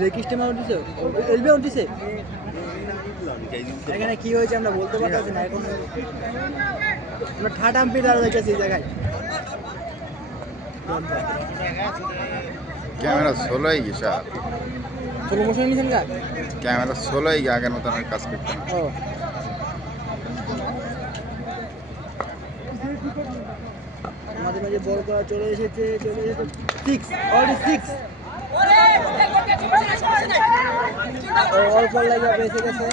রেকিস্টেমা উঠিছে এলবি উঠিছে এখানে কি হয়েছে আমরা বলতে পারতেছি না এখন। আমরা ঠাটাম পিটার হয়ে গেছি এই জায়গায়। ক্যামেরা ষোলোই স্যার। ষোলো মোশন নিয়েছেন গা? ক্যামেরা ষোলোই গিয়ে আগের মতন আর কাজ করতে না ও। মাঝে মাঝে বল করা চলে এসেছে চলে এসেছে। সিক্স অলরেডি সিক্স অল্প লাগে এসে গেছে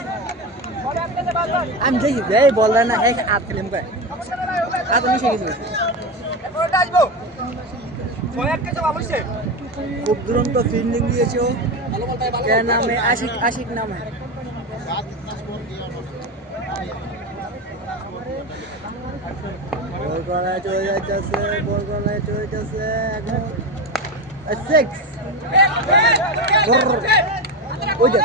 আমি দেখি এই বল না, এক হাত খেলে মুখে। খুব দুরন্ত ফিল্ডিং দিয়েছে কে নামে? আশিক আশিক নামে। বল করায় চলে যাইতেছে, বল করায় চলে যাইতেছে, এখন। সিক্স ওই যে।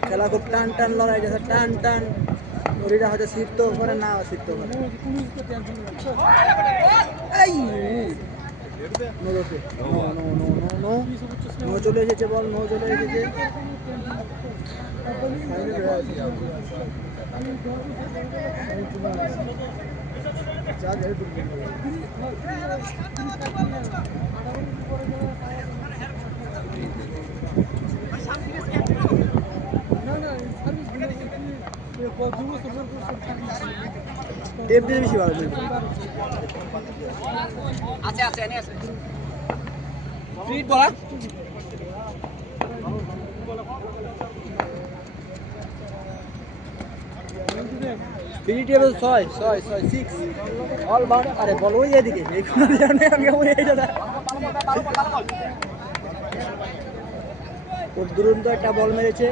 খেলা খুব টান টান লড়াই গেছে টান টান। ওরিটা হয়তো শিখতেও পারে না শিখতেও পারে এই no রোকে no no no no no no চলে এসেছে বল নো চলে এসেছে। বেশি আছে ফিট বলা ফ্রি টেবিল ছয় ছয় ছয় সিক্স অল বাউন্ড আরে, বল, ওই এদিকে। আমি ওই দাদা ও দুরন্ত একটা বল মেরেছে।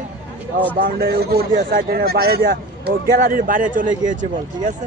ও বাউন্ডারির উপর দিয়ে সাইড বাইরে দিয়া, ও গ্যালারির বাইরে চলে গিয়েছে বল ঠিক আছে?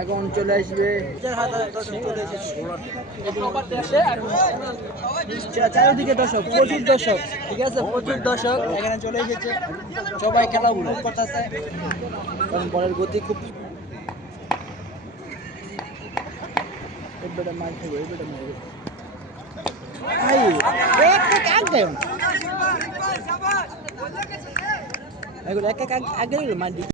এখন চলে আসবে। চারিদিকে দর্শক, প্রচুর দর্শক, ঠিক আছে? প্রচুর দর্শক এখানে চলে এসেছে। সবাই খেলা উপভোগ করতেছে। কারণ বলের গতি খুব খাব আই এক আগে এখন এক এক আগে দিই